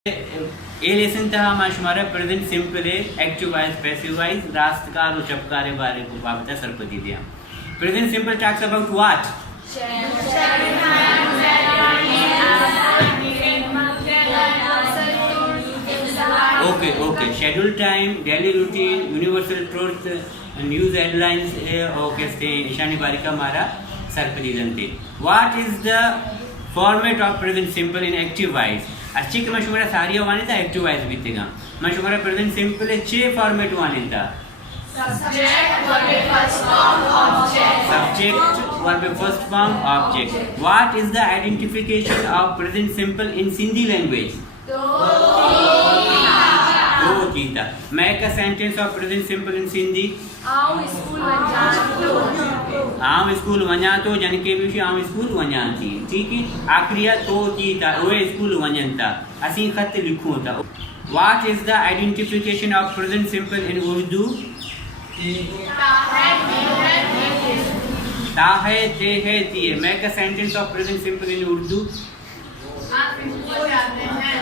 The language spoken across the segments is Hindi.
ये लेसन था हमारा प्रेजेंट सिंपल है एक्टिव वाइज पैसिव वाइज रास्तकार और चपकारे बारे को बाबत सरपति दिया present simple talks about what okay okay schedule time daily routine universal truth news headlines और कैसे ईशानी बारिका हमारा सरपति जनते what is the format of present simple in active voice अच्छी के मशहूर सारी वाने था एक्टिव वाइज बीतेगा मशहूर प्रेजेंट सिंपल है 6 फॉर्मेट वाने था subject verb first form object what is the identification of present simple in Sindhi language दो चीता make a sentence of present simple in Sindhi आऊं स्कूल वञा तो जन के भी आऊं स्कूल वञा थी ठीक है आखिरी तो थी था वो स्कूल वञन था असी खत लिखूं था what is the identification of present simple in Urdu ता है ते है ती है make a sentence of present simple in Urdu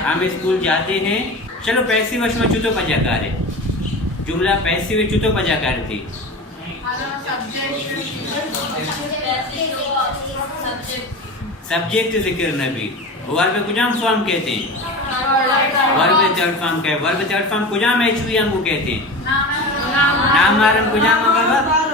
हम स्कूल जाते हैं चलो पैसिव वश में चुतो पंजाकार है जुमला पैसिव चुतो पंजाकार थी सब्जेक्ट जिक्र नबी वर्ब कुजाम फॉर्म कहते हैं वर्ब थर्ड फॉर्म का वर्ब थर्ड फॉर्म कुजाम एचवी हमको कहते हैं नाम मारम कुजाम बाबा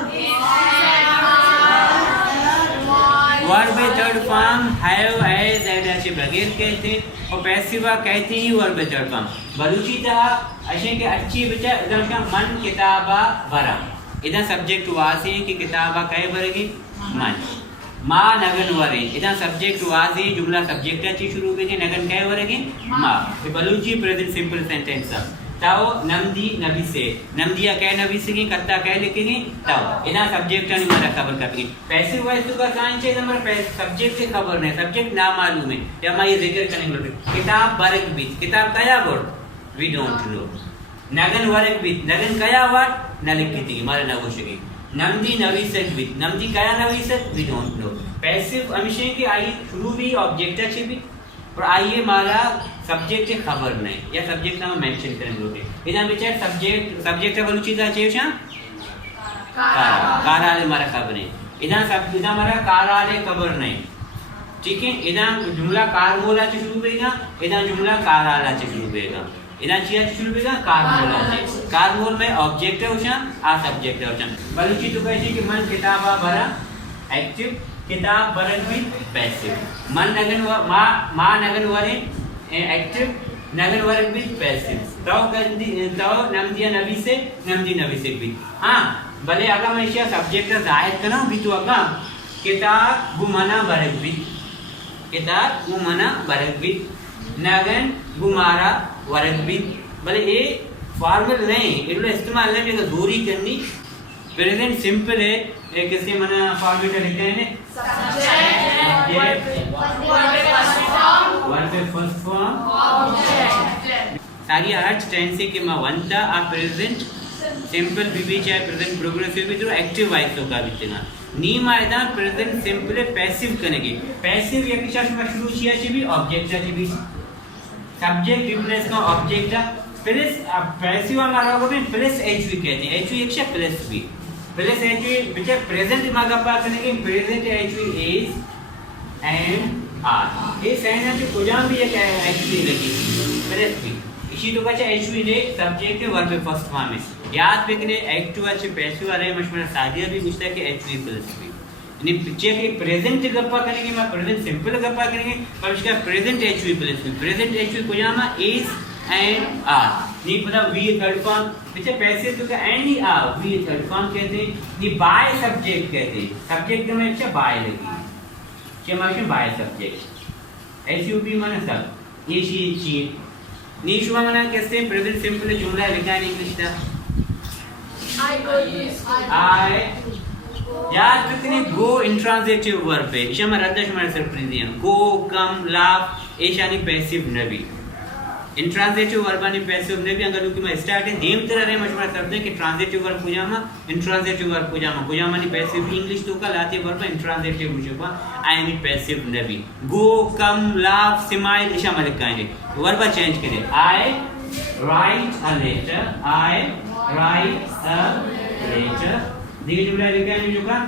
verb third form have has ed ऐसे बगैर कहते हैं और पैसिवा कहते ही वर्ब थर्ड फॉर्म बलूची था अशे के अच्छी बेटा इधर का मन किताबा भरा इधर सब्जेक्ट वासे कि किताबा कहे भरेगी मन माँ नगन वरे इधर सब्जेक्ट वासे जुमला सब्जेक्ट अच्छी शुरू हो गई नगन कहे भरेगी माँ बलूची प्रेजेंट सिंपल सेंटेंस ताओ नमदी नबी से नमदिया कह नबी से की कत्ता कह लिखेंगे ताओ इना सब्जेक्ट नहीं मारा खबर करेंगे पैसिव वॉइस तो का कान चाहिए हमारा सब्जेक्ट से खबर नहीं सब्जेक्ट ना मालूम है या मैं ये जिक्र करेंगे किताब बरक बीच किताब कया वर्ड वी डोंट नो नगन वरक बीच नगन कया वर्ड न लिखती हमारे ना गोशगी नमदी नबी से बीच नमदी कया नबी से वी डोंट नो पैसिव हमेशा की आई शुरू भी ऑब्जेक्ट अच्छे भी और आइए हमारा सब्जेक्ट से खबर नहीं या सब्जेक्ट हम मेंशन करेंगे इधर बेचारे सब्जेक्ट वाली चीज अच्छे हैं काराले हमारा खबर नहीं इधर हमारा काराले खबर नहीं ठीक है इधर जुमला कारमोला से शुरू होएगा इधर जुमला काराला से शुरू होएगा इधर चीज शुरू होएगा कारमोला से कारमोल में ऑब्जेक्ट है उछा आ सब्जेक्ट है उछा बलूची तो कहती कि मन किताबा भरा एक्टिव किताब बरन भी पैसिव मन नगन माँ नगन वरे एक्टिव नगन वर्ग भी पैसिव तो नमदिया नबी से नमदी नबी से भी हाँ भले अगा मैं इसे सब्जेक्ट जाहिर करना भी तो अगा किताब गुमाना वर्ग भी किताब गुमाना वर्ग भी नगन गुमारा वर्ग भी भले ये फॉर्मल नहीं इतना इस्तेमाल नहीं कि दूरी करनी प्रेजेंट सिंपल है एक किसी मना फॉर्मेट लिखते हैं वर्ब फर्स्ट फॉर्म सारी हर टेंस के मैं वंता आ प्रेजेंट सिंपल भी चाहे प्रेजेंट प्रोग्रेसिव भी तो एक्टिव वाइज तो का भी ना नीम आयदा प्रेजेंट सिंपल पैसिव करेंगे पैसिव या किसी में शुरू किया चाहिए भी ऑब्जेक्ट चाहिए भी सब्जेक्ट रिप्लेस का ऑब्जेक्ट प्लस पैसिव हमारा को भी प्लस एचवी कहते हैं एचवी एक प्लस भी प्लस एचवी बेटा प्रेजेंट दिमाग आप बात करेंगे present HV is and are ये सहना जो कुजाम भी एक एचवी लगी प्लस भी इसी तो कच्चा एचवी ने सब्जेक्ट है वर्ब फर्स्ट फॉर्म में याद रखने एक्टिव अच्छे पैसिव वाले मशहूर सादिया भी पूछता है कि एचवी प्लस भी यानी पिक्चर के प्रेजेंट गप्पा करेंगे मैं प्रेजेंट सिंपल गप्पा करेंगे पर इसका प्रेजेंट एचवी प्लस भी प्रेजेंट एचवी कुजामा इज एंड आर नहीं पता वी थर्ड फॉर्म पीछे पैसे तो का एंड ही आर वी थर्ड फॉर्म कहते हैं ये बाय सब्जेक्ट कहते हैं सब्जेक्ट में अच्छा बाय लगी क्या माने बाय सब्जेक्ट एसयूबी माने सब ये चीज नीशुआ माने कैसे प्रेजेंट सिंपल जुमला लिखा है इंग्लिश का आई याद रखने गो इंट्रांजिटिव वर्ब है इसे मैं रद्द हमारे सरप्राइज दिया गो कम लाफ ऐशानी पैसिव नबी इंट्रांजिटिव वर्ब ने पैसिव ने भी अगर कि मैं स्टार्ट है नेम तरह रे मशवरा करते हैं कि ट्रांजिटिव वर्ब पुजामा इंट्रांजिटिव वर्ब पुजामा ने पैसिव इंग्लिश तो का लाते वर्ब इंट्रांजिटिव मुझे आई एम पैसिव नबी गो कम लाफ स्माइल इशा मलिक काहे वर्ब चेंज करें, I write a letter, I write a letter. देखिए जुमला लिखा है जुमला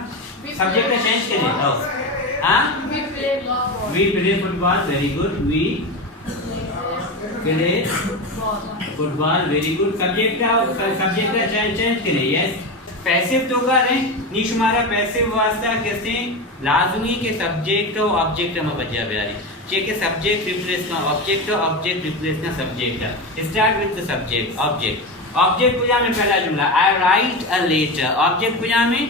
सब्जेक्ट चेंज करें। हाँ, we play football, very good, we play football, very good. Subject change करें, यस। पैसिव तो कर रहे नीश हमारा पैसिव वास्ता कैसे लाजमी के सब्जेक्ट और ऑब्जेक्ट में बचा प्यारे चेक सब्जेक्ट रिप्लेस का ऑब्जेक्ट, ऑब्जेक्ट रिप्लेस का subject. Start with the subject, object. Object पूजा में पहला जुमला I write a letter, object पूजा में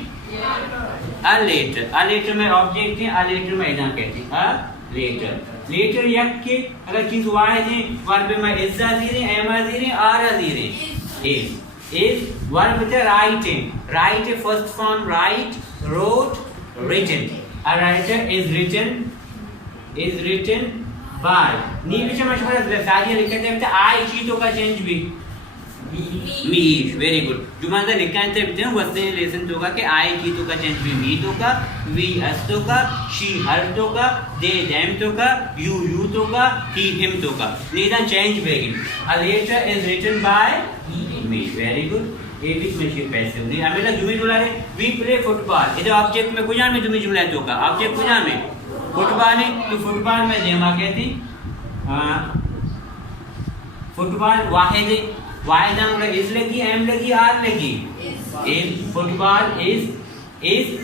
अ लेटर, अ लेटर में ऑब्जेक्ट है, अ लेटर में इधर कहते हैं अ लेटर। लेटर यक के अगर चीज वाहिद है वर्ब में इज ज़ीरे, एम ज़ीरे, आर ज़ीरे, is verb with a writing, write first form write, wrote, written। A writer is written by। नी विषय मशहूर साजिया लिखते हैं आई चीजों का चेंज भी मी, वेरी गुड। जुमानदा लिखा है तो वैसे लेसन तो का कि आई चीजों का चेंज भी मी तो का, वी अस तो का, शी हर तो का, दे देम तो का, यू तो का, ही हिम तो का। नीदा change begin. A letter is written by me, very good। ये भी में शिप पैसे नहीं हमें जुमी जुमला रे वी प्ले फुटबॉल, इधर ऑब्जेक्ट में कुछ में जुमी जुमला तो का ऑब्जेक्ट कुछ में फुटबॉल है तो फुटबॉल में जेमा कहती फुटबॉल वाहिद, वाहिद में इज लगी, एम लगी, आर लगी। इज फुटबॉल इज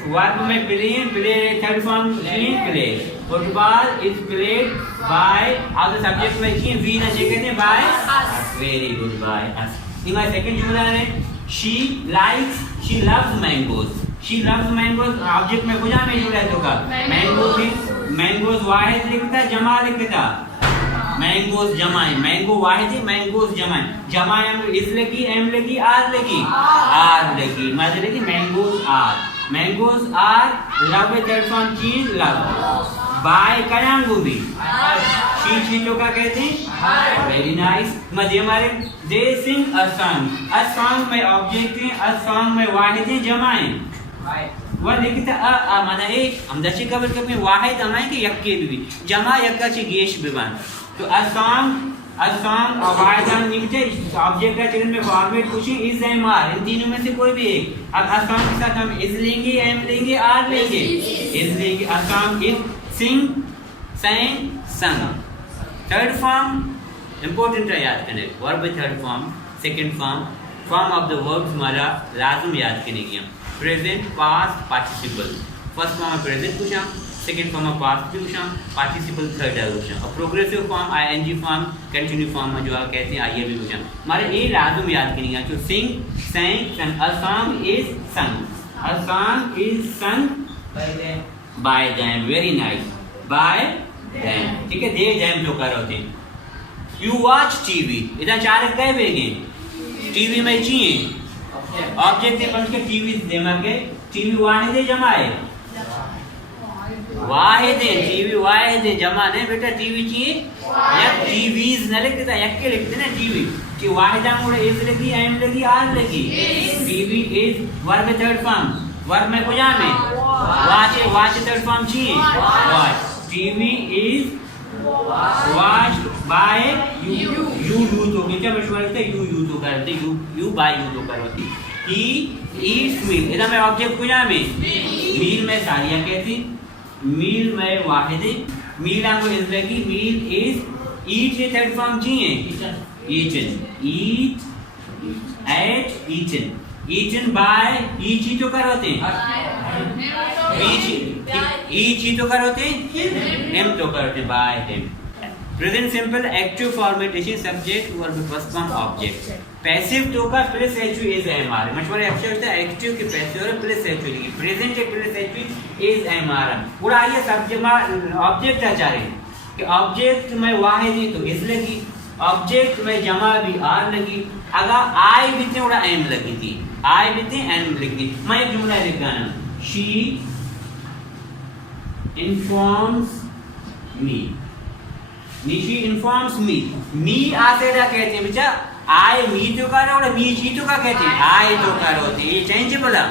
वर्ब में play third form play. Football is played by और सब्जेक्ट में की वी ना जे कहते हैं by, very good, by us. इमा सेकंड जुमला है she likes, she loves mangoes, she loves mangoes object में कुछ में जुड़ा तो का मैंगोज भी, मैंगोज वाहिद लिखता है, जमा लिखता, मैंगोज जमा है, मैंगो वाहिद है, मैंगोज जमा है, जमा है इस लगी, एम लगी, आर लगी, आर लगी, मतलब लगी mangoes are, mangoes are love में थर्ड फॉर्म चीज लव, बाय कयांगो भी शी तो का कहते हैं, वेरी नाइस। मध्य हमारे दे सिंग अ सॉन्ग में ऑब्जेक्ट है, अ सॉन्ग में वाहिद है, जमा है, वह लिखता अ माना एक हम दशी कबर के में वाहिद हमारे के यक्के भी जमा यक्का ची गेश बिबान। तो अ सॉन्ग और वाहिदान लिखते ऑब्जेक्ट का चरण में फॉर्मेट पूछे इज एम आर, इन तीनों में से कोई भी एक। अब अ सॉन्ग के साथ हम इज लेंगे, एम लेंगे, आर लेंगे, इज लेंगे। A song is sing, sang, sung। Third form important है याद करने, verb third form, second form of the verbs हमारा लाजम याद करने की। Present, past, participle. First form है प्रेजेंट पूछा, सेकंड फॉर्म है पास्ट पूछा, पार्टिसिपल थर्ड है पूछा, और progressive form ING form, continue form में जो आप कहते हैं आइए भी पूछा। हमारे ये लाजम याद करनी है जो सिंग, sang, sung। A song is sung, a song is sung by them, very nice, by them। ठीक है, दे them जो कर होते हैं। You watch TV, इधर चार गए बेगे टीवी में चाहिए ऑब्जेक्ट है पर उसके टीवी देमा के टीवी वाहिद है, जमा है, वाहिद है, टीवी वाहिद है, जमा नहीं बेटा, टीवी चाहिए या टीवीज न लिखता यक के लिखते ना टीवी कि वाहिदा मुड़े इज लगी, एम लगी, आर लगी। TV is verb third form, verb में कुछ में वाच थर्ड फॉर्म चाहिए, watch. TV is watched by you तो क्या मशहूर है, you तो करते, you by you तो करते। he eats meal, इधर में ऑब्जेक्ट कुछ में मील में सारिया कहती, मील में वाहिद, मील आपको इस लगी, मील इज ईट ये थर्ड फॉर्म चाहिए, eaten, eat, ate, eaten, eaten by each तो कर होते ईच तो कर होते एम तो कर होते by him. Present simple active fermentation subject verb first form object. Passive तो का प्लस एचयू इज एमआर, मशहूर अक्षर होता है एक्टिव के पैसिव और प्लस एचयू की, प्रेजेंट के प्लस एचयू इज एमआर। पूरा ये सब्जेक्ट ऑब्जेक्ट आचार्य कि ऑब्जेक्ट में वाहिद है तो इस लगी, ऑब्जेक्ट में जमा भी आर लगी, अगर आई भी थे उड़ा एम लगी थी, आई भी थे एम लगी। मैं एक जुमला लिख गाना, she informs me, she informs me, me आसेडा कहते हैं बच्चा, आई मी तो कर और मी शी तो का कहते हैं, आई तो कर होती है, ये चेंज बोला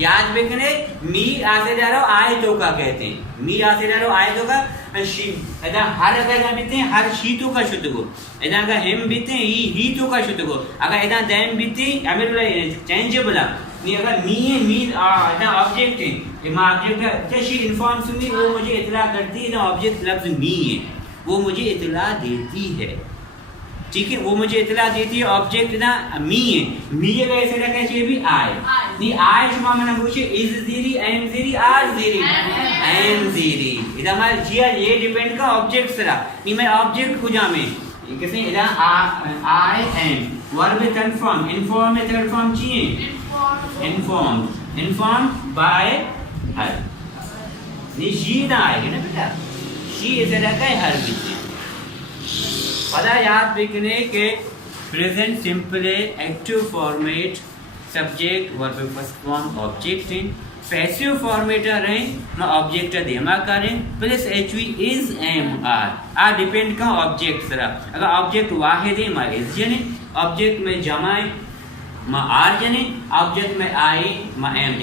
याद रखने, मी आसेडा रो आई तो का कहते हैं, मी आसेडा रो आई तो का, शी एदा हर अगर बीते हर शी तो का शुद्ध को एदा का हम बीते ही तो का शुद्ध को अगर एदा देम बीते हमें चेंजेबल नहीं अगर मी है मी एदा ऑब्जेक्ट है ये मां ऑब्जेक्ट है क्या शी इन्फॉर्म्स मी वो मुझे इत्तला करती है ना ऑब्जेक्ट लफ्ज मी है वो मुझे इत्तला देती है ठीक है वो मुझे इत्तला देती है ऑब्जेक्ट ना मी है मी का ऐसे रखना चाहिए भी आई नहीं आई शुमा मैंने पूछे इज जीरी एम जीरी आर जीरी एम जीरी इधर हमारे जिया ये डिपेंड का ऑब्जेक्ट सरा नहीं मैं ऑब्जेक्ट को जामे कैसे इधर आई एम वर्ब में थर्ड फॉर्म इन्फॉर्म में थर्ड फॉर्म चाहिए इन्फॉर्म बाय हर नहीं शी ना आएगी ना बेटा शी इधर रखा है हर बीच पता याद रखने के present simple active format subject verb first form object in passive format रहे ना ऑब्जेक्ट देमा करें plus H V is am are depend का ऑब्जेक्ट सरा अगर ऑब्जेक्ट वाहिद है मा इज जने ऑब्जेक्ट में जमा है मा आर जने ऑब्जेक्ट में आई मा एम